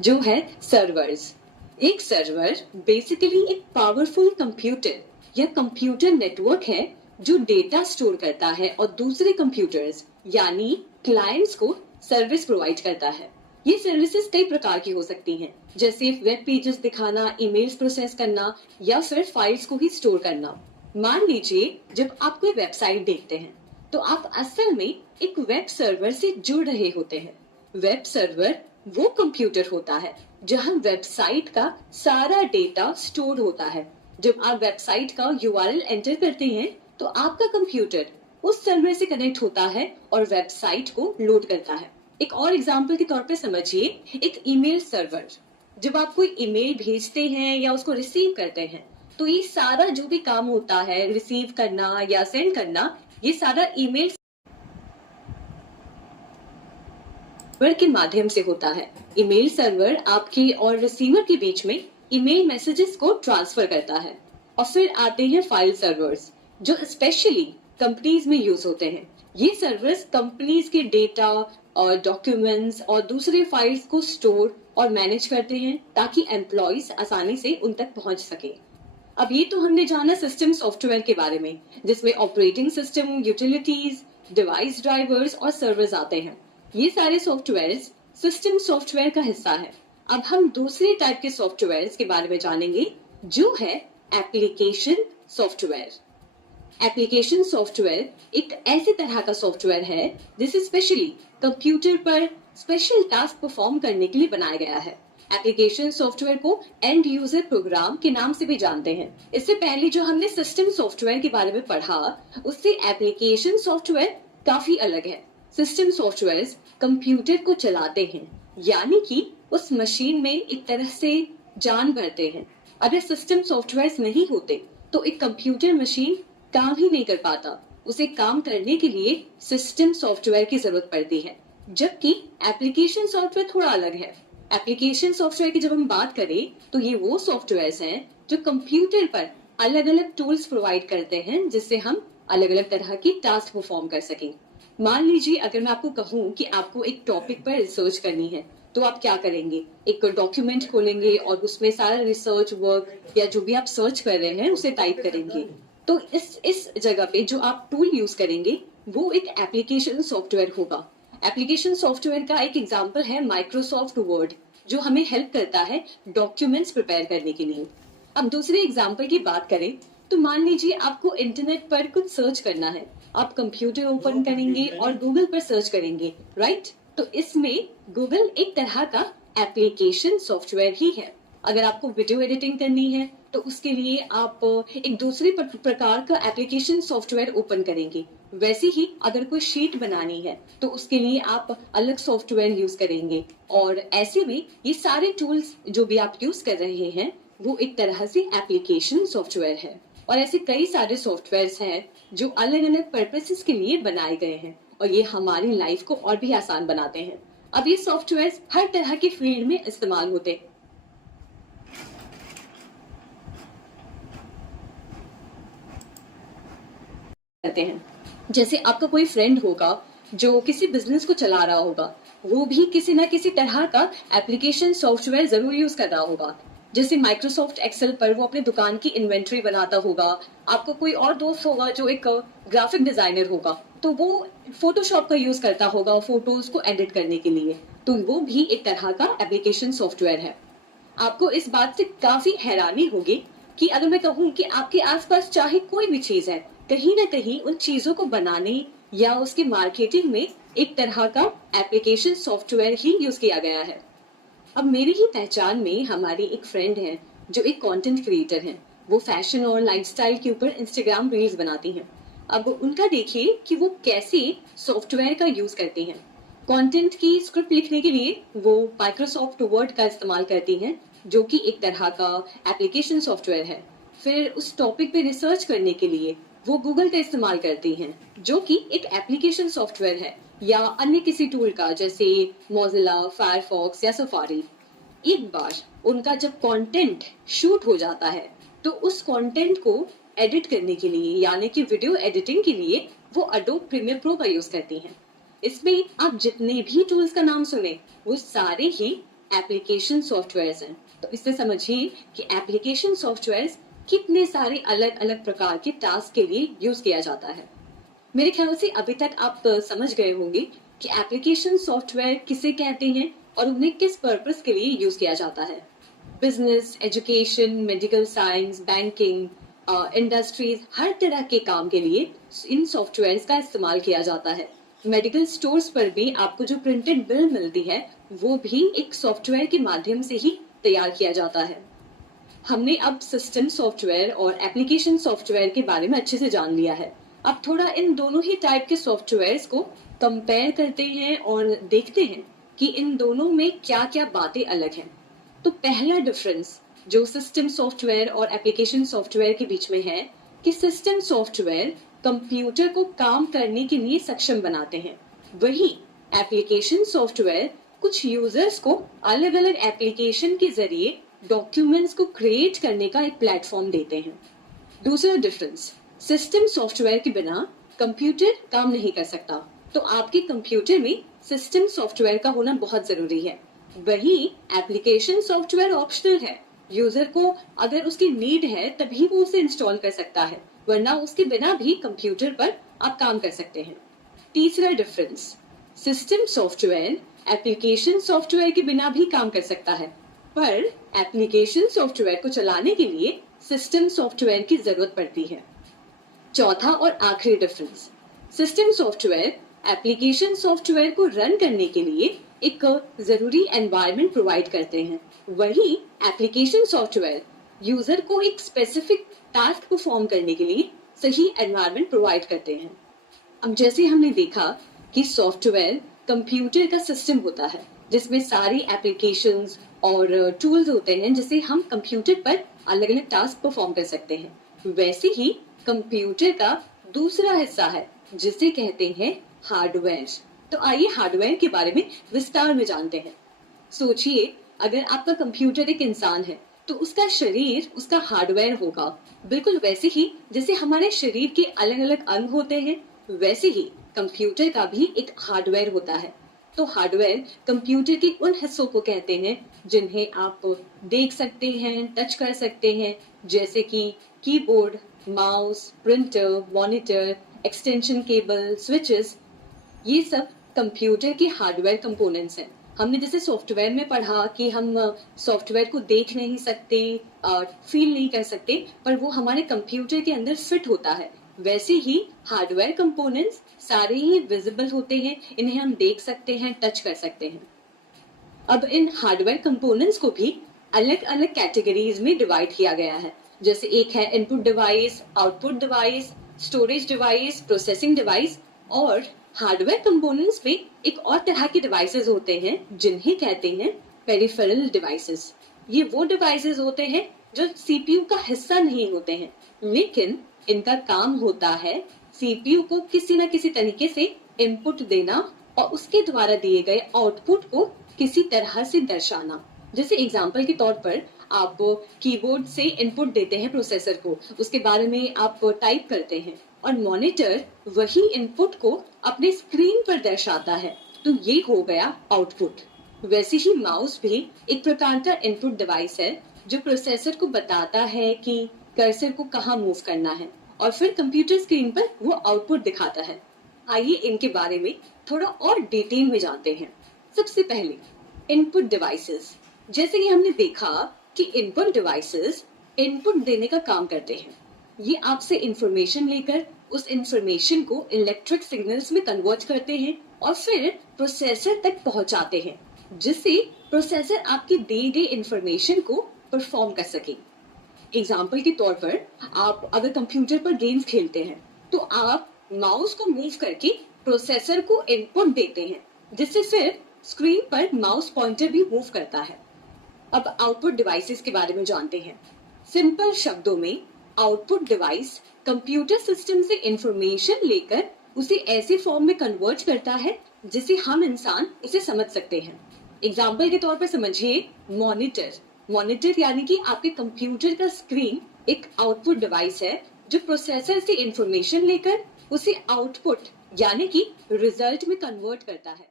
जो है सर्वर्स। एक सर्वर बेसिकली एक पावरफुल कंप्यूटर या कंप्यूटर नेटवर्क है जो डेटा स्टोर करता है और दूसरे कंप्यूटर्स यानी क्लाइंट्स को सर्विस प्रोवाइड करता है। ये सर्विसेज कई प्रकार की हो सकती हैं, जैसे वेब पेजेस दिखाना, ईमेल्स प्रोसेस करना या फिर फाइल्स को ही स्टोर करना। मान लीजिए जब आप कोई वेबसाइट देखते हैं तो आप असल में एक वेब सर्वर से जुड़ रहे होते हैं। वेब सर्वर वो कंप्यूटर होता है जहां वेबसाइट का सारा डेटा स्टोर होता है। जब आप वेबसाइट का यूआरएल एंटर करते हैं तो आपका कंप्यूटर उस सर्वर से कनेक्ट होता है और वेबसाइट को लोड करता है। एक और एग्जांपल के तौर पे समझिए, एक ईमेल सर्वर। जब आप कोई ईमेल भेजते हैं या उसको रिसीव करते हैं तो ये सारा जो भी काम होता है, रिसीव करना या सेंड करना, ये सारा ईमेल सर्वर के माध्यम से होता है। ईमेल सर्वर आपके और रिसीवर के बीच में ईमेल मैसेजेस को ट्रांसफर करता है। और फिर आते हैं फाइल सर्वर्स, जो स्पेशली कंपनीज में यूज होते हैं। ये सर्वर्स कंपनीज के डेटा और डॉक्यूमेंट्स और दूसरे फाइल्स को स्टोर और मैनेज करते हैं ताकि एम्प्लॉयज आसानी से उन तक पहुंच सके। अब ये तो हमने जाना सिस्टम सॉफ्टवेयर के बारे में, जिसमें operating system, utilities, device drivers और सर्वर्स आते हैं। ये सारे सॉफ्टवेयर्स सिस्टम सॉफ्टवेयर का हिस्सा है। अब हम दूसरे टाइप के सॉफ्टवेयर्स के बारे में जानेंगे, जो है एप्लीकेशन सॉफ्टवेयर। एप्लीकेशन सॉफ्टवेयर एक ऐसी तरह का सॉफ्टवेयर है जिसे स्पेशली कंप्यूटर पर स्पेशल टास्क परफॉर्म करने के लिए बनाया गया है। एप्लीकेशन सॉफ्टवेयर को एंड यूजर प्रोग्राम के नाम से भी जानते हैं। इससे पहले जो हमने सिस्टम सॉफ्टवेयर के बारे में पढ़ा, उससे एप्लीकेशन सॉफ्टवेयर काफी अलग है। सिस्टम सॉफ्टवेयर कंप्यूटर को चलाते हैं, यानी कि उस मशीन में एक तरह से जान भरते हैं। अगर सिस्टम सॉफ्टवेयर नहीं होते तो एक कंप्यूटर मशीन काम ही नहीं कर पाता। उसे काम करने के लिए सिस्टम सॉफ्टवेयर की जरूरत पड़ती है, जबकि एप्लीकेशन सॉफ्टवेयर थोड़ा अलग है। एप्लीकेशन सॉफ्टवेयर की जब हम बात करें तो ये वो सॉफ्टवेयर हैं जो कंप्यूटर पर अलग अलग टूल्स प्रोवाइड करते हैं, जिससे हम अलग अलग तरह की टास्क परफॉर्म कर सकें। मान लीजिए अगर मैं आपको कहूँ कि आपको एक टॉपिक पर रिसर्च करनी है, तो आप क्या करेंगे? एक डॉक्यूमेंट खोलेंगे और उसमें सारा रिसर्च वर्क या जो भी आप सर्च कर रहे हैं उसे टाइप करेंगे। तो इस जगह पे जो आप टूल यूज करेंगे वो एक एप्लीकेशन सॉफ्टवेयर होगा। एप्लीकेशन सॉफ्टवेयर का एक एग्जांपल है माइक्रोसॉफ्ट वर्ड, जो हमें हेल्प करता है डॉक्यूमेंट्स प्रिपेयर करने के लिए। अब दूसरे एग्जांपल की बात करें तो मान लीजिए आपको इंटरनेट पर कुछ सर्च करना है। आप कंप्यूटर ओपन करेंगे और गूगल पर सर्च करेंगे, राइट? तो इसमें गूगल एक तरह का एप्लीकेशन सॉफ्टवेयर ही है। अगर आपको वीडियो एडिटिंग करनी है तो उसके लिए आप एक दूसरे प्रकार का एप्लीकेशन सॉफ्टवेयर ओपन करेंगे। वैसे ही अगर कोई शीट बनानी है तो उसके लिए आप अलग सॉफ्टवेयर यूज करेंगे। और ऐसे में ये सारे टूल्स जो भी आप यूज कर रहे हैं वो एक तरह से एप्लीकेशन सॉफ्टवेयर है। और ऐसे कई सारे सॉफ्टवेयर्स हैं जो अलग अलग पर्पसेस के लिए बनाए गए हैं और ये हमारी लाइफ को और भी आसान बनाते हैं। अब ये सॉफ्टवेयर्स हर तरह के फील्ड में इस्तेमाल होते हैं। जैसे आपका कोई फ्रेंड होगा जो किसी बिजनेस को चला रहा होगा, वो भी किसी ना किसी तरह का एप्लीकेशन सॉफ्टवेयर जरूर यूज कर रहा होगा। जैसे माइक्रोसॉफ्ट एक्सेल पर वो अपने दुकान की इन्वेंट्री बनाता होगा। आपको कोई और दोस्त होगा जो एक ग्राफिक डिजाइनर होगा, तो वो फोटोशॉप का यूज करता होगा फोटोज को एडिट करने के लिए। तो वो भी एक तरह का एप्लीकेशन सॉफ्टवेयर है। आपको इस बात से काफी हैरानी होगी कि अगर मैं कहूँ कि आपके आसपास चाहे कोई भी चीज है, कहीं ना कहीं उन चीजों को बनाने या उसकी मार्केटिंग में एक तरह का एप्लीकेशन सॉफ्टवेयर ही यूज किया गया है। अब मेरी ही पहचान में हमारी एक फ्रेंड है जो एक कंटेंट क्रिएटर है। वो फैशन और लाइफस्टाइल के ऊपर इंस्टाग्राम रील्स बनाती हैं। अब उनका देखिए कि वो कैसे सॉफ्टवेयर का यूज करती हैं। कंटेंट की स्क्रिप्ट लिखने के लिए वो माइक्रोसॉफ्ट वर्ड का इस्तेमाल करती हैं, जो कि एक तरह का एप्लीकेशन सॉफ्टवेयर है। फिर उस टॉपिक पे रिसर्च करने के लिए वो गूगल का इस्तेमाल करती हैं, जो कि एक एप्लीकेशन सॉफ्टवेयर है, या अन्य किसी टूल का जैसे मोजिला, फायरफॉक्स या सफारी। एक बार उनका जब कंटेंट शूट हो जाता है तो उस कंटेंट को एडिट करने के लिए, यानी कि वीडियो एडिटिंग के लिए, वो एडोब प्रीमियर प्रो का यूज करती हैं। इसमें आप जितने भी टूल्स का नाम सुने वो सारे ही एप्लीकेशन सॉफ्टवेयर्स हैं। तो इससे समझिए कि एप्लीकेशन सॉफ्टवेयर्स कितने सारे अलग अलग प्रकार के टास्क के लिए यूज किया जाता है। मेरे ख्याल से अभी तक आप समझ गए होंगे कि एप्लीकेशन सॉफ्टवेयर किसे कहते हैं और उन्हें किस पर्पस के लिए यूज किया जाता है। Business, education, medical science, banking, industries, हर तरह के काम के लिए इन सॉफ्टवेयर्स का इस्तेमाल किया जाता है। मेडिकल स्टोर्स पर भी आपको जो प्रिंटेड बिल मिलती है वो भी एक सॉफ्टवेयर के माध्यम से ही तैयार किया जाता है। हमने अब सिस्टम सॉफ्टवेयर और एप्लीकेशन सॉफ्टवेयर के बारे में अच्छे से जान लिया है। अब थोड़ा इन दोनों ही टाइप के सॉफ्टवेयर्स को कंपेयर करते हैं और देखते हैं कि इन दोनों में क्या क्या बातें अलग हैं। तो पहला डिफरेंस जो सिस्टम सॉफ्टवेयर और एप्लीकेशन सॉफ्टवेयर के बीच में है कि सिस्टम सॉफ्टवेयर कंप्यूटर को काम करने के लिए सक्षम बनाते हैं, वही एप्लीकेशन सॉफ्टवेयर कुछ यूजर्स को अलग अलग एप्लीकेशन के जरिए डॉक्यूमेंट्स को क्रिएट करने का एक प्लेटफॉर्म देते हैं। दूसरा डिफरेंस, सिस्टम सॉफ्टवेयर के बिना कंप्यूटर काम नहीं कर सकता, तो आपके कंप्यूटर में सिस्टम सॉफ्टवेयर का होना बहुत जरूरी है। वही एप्लीकेशन सॉफ्टवेयर ऑप्शनल है, यूजर को अगर उसकी नीड है तभी वो उसे इंस्टॉल कर सकता है, वरना उसके बिना भी कंप्यूटर पर आप काम कर सकते हैं। तीसरा difference, system software application software के बिना भी काम कर सकता है, पर एप्लीकेशन सॉफ्टवेयर को चलाने के लिए सिस्टम सॉफ्टवेयर की जरूरत पड़ती है। चौथा और आखिरी difference, system software application software को रन करने के लिए एक जरूरी एनवायरनमेंट प्रोवाइड करते हैं, वही एप्लीकेशन सॉफ्टवेयर यूजर को एक स्पेसिफिक टास्क परफॉर्म करने के लिए सही एनवायरनमेंट प्रोवाइड करते हैं। अब जैसे हमने देखा कि सॉफ्टवेयर कंप्यूटर का सिस्टम होता है जिसमें सारी एप्लीकेशंस और टूल्स होते हैं जिसे हम कंप्यूटर पर अलग अलग टास्क परफॉर्म कर सकते हैं, वैसे ही कंप्यूटर का दूसरा हिस्सा है जिसे कहते हैं हार्डवेयर। तो आइए हार्डवेयर के बारे में विस्तार में जानते हैं। सोचिए, अगर आपका कंप्यूटर एक इंसान है तो उसका शरीर उसका हार्डवेयर होगा, बिल्कुल वैसे ही जैसे हमारे शरीर के अलग अलग अंग होते हैं, वैसे ही कंप्यूटर का भी एक हार्डवेयर होता है। तो हार्डवेयर कंप्यूटर के उन हिस्सों को कहते हैं जिन्हें आप देख सकते हैं, टच कर सकते हैं, जैसे कि keyboard, mouse, printer, monitor, extension cable, switches. ये सब कंप्यूटर के हार्डवेयर कंपोनेंट्स हैं। हमने जैसे सॉफ्टवेयर में पढ़ा कि हम सॉफ्टवेयर को देख नहीं सकते, फील नहीं कर सकते, पर वो हमारे कंप्यूटर के अंदर फिट होता है, वैसे ही हार्डवेयर कंपोनेंट्स सारे ही विजिबल होते हैं, इन्हें हम देख सकते हैं, टच कर सकते हैं। अब इन हार्डवेयर कंपोनेंट्स को भी अलग अलग कैटेगरीज में डिवाइड किया गया है। जैसे एक है input device, output device, storage device, processing device, और हार्डवेयर कंपोनेंट्स में एक और तरह के डिवाइसेस होते हैं जिन्हें कहते हैं पेरिफेरल डिवाइसेस। ये वो डिवाइसेस होते हैं जो सीपीयू का हिस्सा नहीं होते हैं, लेकिन इनका काम होता है सीपीयू को किसी न किसी तरीके से इनपुट देना और उसके द्वारा दिए गए आउटपुट को किसी तरह से दर्शाना। जैसे एग्जाम्पल के तौर पर आप कीबोर्ड से इनपुट देते हैं प्रोसेसर को, उसके बारे में आप टाइप करते हैं और मॉनिटर वही इनपुट को अपने स्क्रीन पर दर्शाता है, तो ये हो गया आउटपुट। वैसे ही माउस भी एक प्रकार का इनपुट डिवाइस है जो प्रोसेसर को बताता है कि कर्सर को कहाँ मूव करना है और फिर कंप्यूटर स्क्रीन पर वो आउटपुट दिखाता है। आइए इनके बारे में थोड़ा और डिटेल में जानते हैं। सबसे पहले इनपुट डिवाइसेस। जैसे कि हमने देखा कि इनपुट डिवाइसेस इनपुट देने का काम करते हैं। ये आपसे इंफॉर्मेशन लेकर उस इंफॉर्मेशन को इलेक्ट्रिक सिग्नल्स में कन्वर्ट करते हैं और फिर प्रोसेसर तक पहुंचाते हैं, जिससे प्रोसेसर आपकी दी गई इंफॉर्मेशन को परफॉर्म कर सके। एग्जाम्पल के तौर पर आप अगर कंप्यूटर पर गेम्स खेलते हैं तो आप माउस को मूव करके प्रोसेसर को इनपुट देते हैं, जिससे फिर स्क्रीन पर माउस पॉइंटर भी मूव करता है। अब आउटपुट डिवाइसेस के बारे में जानते हैं। सिंपल शब्दों में आउटपुट डिवाइस कंप्यूटर सिस्टम से इंफॉर्मेशन लेकर उसे ऐसे फॉर्म में कन्वर्ट करता है जिसे हम इंसान उसे समझ सकते हैं। एग्जाम्पल के तौर पर समझिए मॉनिटर। मॉनिटर यानी कि आपके कंप्यूटर का स्क्रीन एक आउटपुट डिवाइस है जो प्रोसेसर से इंफॉर्मेशन लेकर उसे आउटपुट यानी कि रिजल्ट में कन्वर्ट करता है।